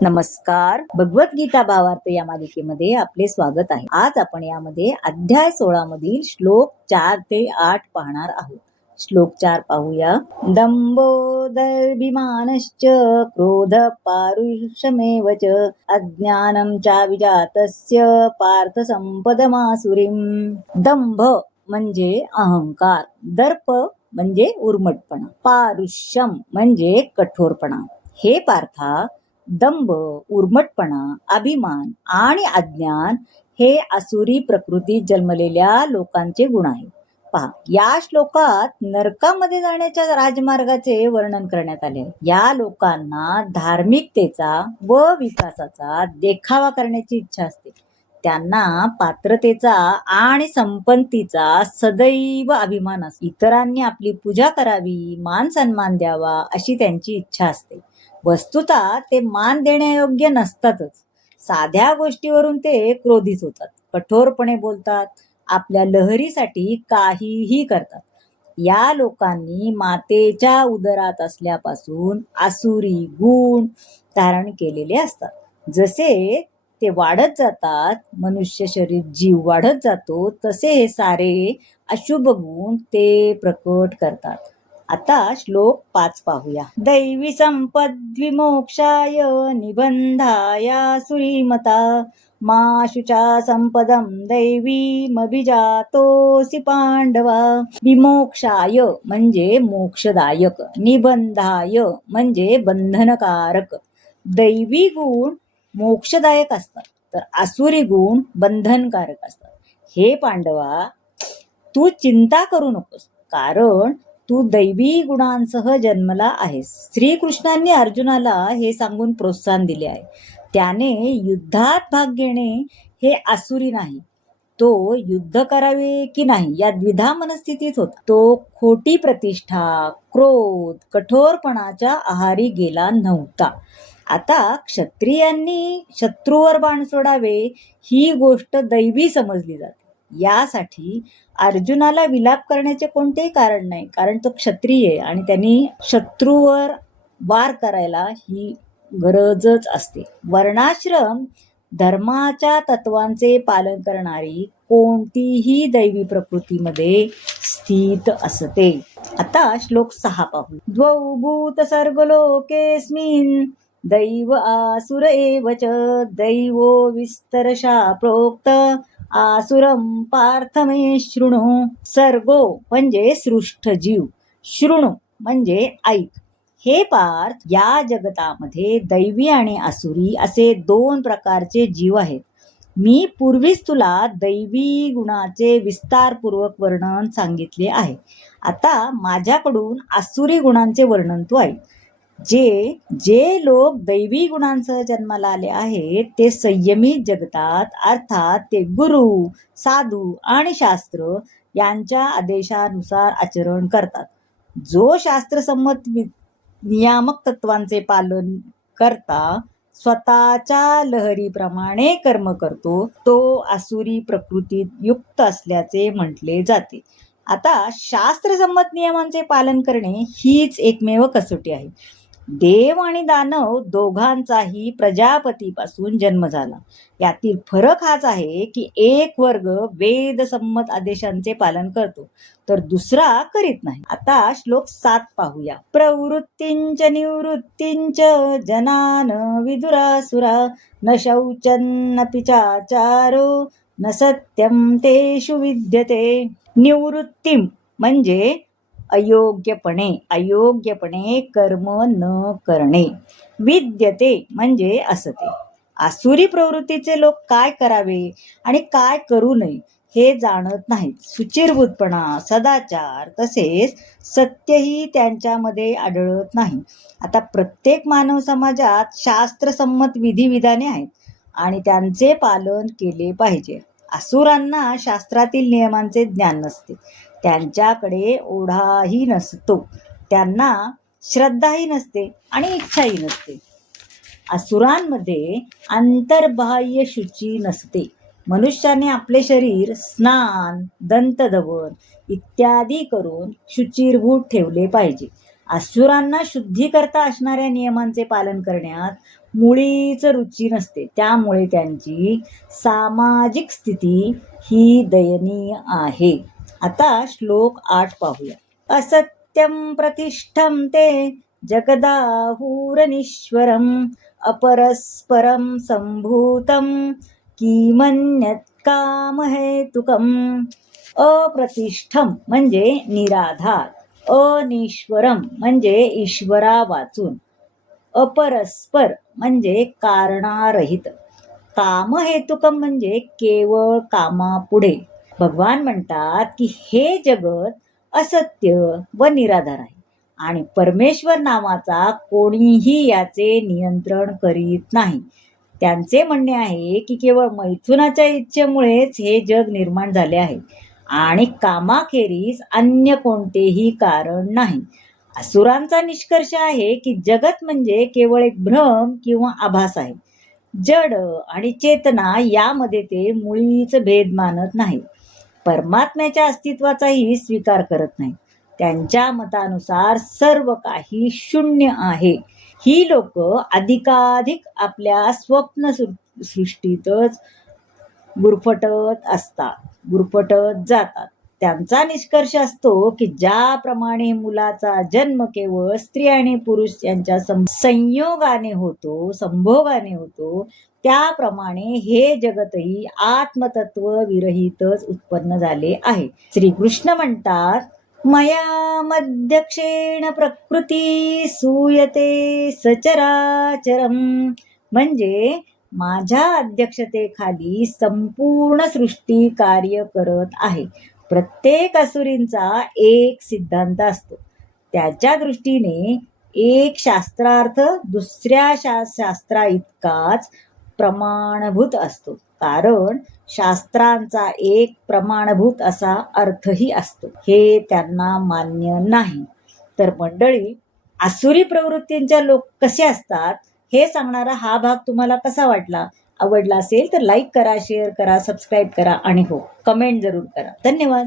नमस्कार. भगवद्गीता भावार्थ या मालिकेमध्ये आपले स्वागत आहे. आज आपण यामध्ये अध्याय 16 मधील श्लोक 4 ते 8 पाहणार आहोत. श्लोक 4 पाहूया. दंभो दर्भिमानश्च क्रोध पारुषमेव च अज्ञानं चाविजातस्य पार्थ संपदमासुरीं. दंभ म्हणजे अहंकार, दर्प म्हणजे उर्मटपणा, पारुष्यम म्हणजे कठोरपणा. हे पार्था, दंभ, उर्मटपणा, अभिमान आणि अज्ञान हे आसुरी प्रकृतीत जन्मलेल्या लोकांचे गुण आहेत. पहा, या श्लोकात नरकामध्ये जाण्याच्या राजमार्गाचे वर्णन करण्यात आले आहे. या लोकांना धार्मिकतेचा व विकासाचा देखावा करण्याची इच्छा असते. त्यांना पात्रतेचा आणि संपत्तीचा सदैव अभिमान असतो. इतरांनी आपली पूजा करावी, मान सन्मान द्यावा अशी त्यांची इच्छा असते. वस्तुतः ते मान देण्यायोग्य नसतातच. साध्या गोष्टीवरून ते क्रोधित होतात, कठोरपणे बोलतात, आपल्या लहरीसाठी काहीही करतात. या लोकांनी मातेच्या उदरात असल्यापासून आसुरी गुण धारण केलेले असतात. जसे ते वाढत जातात, मनुष्य शरीर जीव वाढत जातो, तसे हे सारे अशुभ गुण ते प्रकट करतात. आता श्लोक 5 पाहूया. दैवी संपद विमोक्षाय निबंधाय सुरीमता मा शुचा संपदम दैवीमभिजातोसि पांडवा. विमोक्षाय म्हणजे मोक्षदायक, निबंधाय म्हणजे बंधनकारक. दैवी गुण मोक्षदायक असतात, तर आसुरी गुण बंधनकारक असतात. हे पांडवा, तू चिंता करू नकोस, कारण तू दैवी गुणांसह जन्मला आहेस. श्रीकृष्णांनी अर्जुनाला हे सांगून प्रोत्साहन दिले आहे. त्याने युद्धात भाग घेणे हे आसुरी नाही. तो युद्ध करावे की नाही या द्विधा मनस्थितीत होता. तो खोटी प्रतिष्ठा, क्रोध, कठोरपणाच्या आहारी गेला नव्हता. आता क्षत्रियांनी शत्रूवर बाण सोडावे ही गोष्ट दैवी समजली जाते. यासाठी अर्जुनाला विलाप करण्याचे कोणतेही कारण नाही, कारण तो क्षत्रिय आहे आणि त्यांनी शत्रूवर वार करायला ही गरजच असते. वर्णाश्रम धर्माच्या तत्वांचे पालन करणारी कोणतीही दैवी प्रकृतीमध्ये स्थित असते. आता श्लोक 6 पाहू. द्वौ भूत सर्व लोकेस्मिन् दैव आसुर एव च दैवो विस्तरशा प्रोक्त आसुरम पार्थ मे शृणु. सर्गो म्हणजे सृष्ट जीव, शृणु म्हणजे ऐक. हे पार्थ, या जगतामध्ये दैवी आणि आसुरी असे 2 प्रकारचे जीव आहेत. मी पूर्वीच तुला दैवी गुणाचे विस्तारपूर्वक वर्णन सांगितले आहे. आता माझ्याकडून आसुरी गुणांचे वर्णन तू ऐक. जे लोक दैवी गुणांसह जन्माला आले आहेत ते संयमित जगतात, अर्थात ते गुरु, साधू आणि शास्त्र यांच्या आदेशानुसार आचरण करतात. जो शास्त्रसंमत नियामक तत्वांचे पालन करता स्वतःच्या लहरीप्रमाणे कर्म करतो, तो आसुरी प्रकृतीत युक्त असल्याचे म्हटले जाते. आता शास्त्रसंमत नियमांचे पालन करणे हीच एकमेव कसोटी आहे. देव आणि दानव दोघांचाही प्रजापतीपासून जन्म झाला. यातील फरक हाच आहे की एक वर्ग वेदसंमत आदेशांचे पालन करतो, तर दुसरा करीत नाही. आता श्लोक 7 पाहूया. प्रवृत्तींच निवृत्तींच जनान विदुरासुरा न शौचन्नपि चाचारो न सत्यम तेषु विद्यते. निवृत्तीम म्हणजे अयोग्यपणे कर्म न करणे. विद्यते म्हणजे असते. आसुरी प्रवृत्तीचे लोक काय करावे आणि काय करू नये हे जाणत नाहीत. शुचिर्भूतपणा, सदाचार तसेच सत्यही त्यांच्यामध्ये आढळत नाही. आता प्रत्येक मानव समाजात शास्त्रसंमत विधिविधाने आहेत आणि त्यांचे पालन केले पाहिजे. आसुरांना शास्त्रातील नियमांचे ज्ञान नसते, त्यांच्याकडे ओढाही नसतो, त्यांना श्रद्धाही नसते आणि इच्छाही नसते. आसुरांमध्ये अंतर्बाह्य शुची नसते. मनुष्याने आपले शरीर स्नान, दंतधवन इत्यादी करून शुचिर्भूत ठेवले पाहिजे असुरांना शुद्धीकरता असणाऱ्या नियमांचे पालन करण्यात मुळीच रुची नसते. त्यामुळे त्यांची सामाजिक स्थिती ही दयनीय आहे. आता श्लोक 8 पाहूया. असत्यं प्रतिष्ठं ते जगदाहुरनीश्वरम् अपरस्परं संभूतं किमन्यत् कामहेतुकम्. अप्रतिष्ठम म्हणजे निराधार, अनिश्वरम म्हणजे ईश्वरा वाचून, अपरस्पर म्हणजे कारणारहित, कामहेतुकम म्हणजे केवळ कामापुढे. भगवान म्हणतात की हे जगत असत्य व निराधार आहे आणि परमेश्वर नावाचा कोणीही याचे नियंत्रण करीत नाही. त्यांचे म्हणणे आहे की केवळ मैथुनाच्या इच्छेमुळेच हे जग निर्माण झाले आहे आणि कामाखेरीज अन्य कोणतेही कारण नाही. असुरांचा निष्कर्ष आहे की जगत म्हणजे केवळ एक भ्रम किंवा आभास आहे. जड आणि चेतना यामध्ये ते मुळीच भेद मानत नाही. परमात्म्याच्या अस्तित्वाचाही स्वीकार करत नाही. त्यांच्या मतानुसार सर्व काही शून्य आहे. ही लोक अधिकाधिक आपल्या स्वप्न सृष्टीतच गुरफटत जातात. त्यांचा निष्कर्ष असतो की ज्याप्रमाणे मुलाचा जन्म केवळ स्त्री आणि पुरुष यांच्या संयोगाने होतो, संभोगाने होतो, त्याप्रमाणे हे जगतही आत्मतत्व विरहितच उत्पन्न झाले आहे. श्रीकृष्ण म्हणतात, मया मध्यक्षेण प्रकृती सूयते सचराचरम. म्हणजे माझ्या अध्यक्षतेखाली संपूर्ण सृष्टी कार्य करत आहे. प्रत्येक असुरींचा एक सिद्धांत असतो. त्याच्या दृष्टीने एक शास्त्रार्थ दुसऱ्या शास्त्रा इतकाच प्रमाणभूत असतो, कारण शास्त्रांचा एक प्रमाणभूत असा अर्थही असतो. हे त्यांना मान्य नाही. तर मंडळी, आसुरी प्रवृत्तींच्या लोक कसे असतात हे सांगणारा हा भाग तुम्हाला कसा वाटला? आवडला असेल तर लाईक करा, शेअर करा, सबस्क्राईब करा आणि हो, कमेंट जरूर करा. धन्यवाद.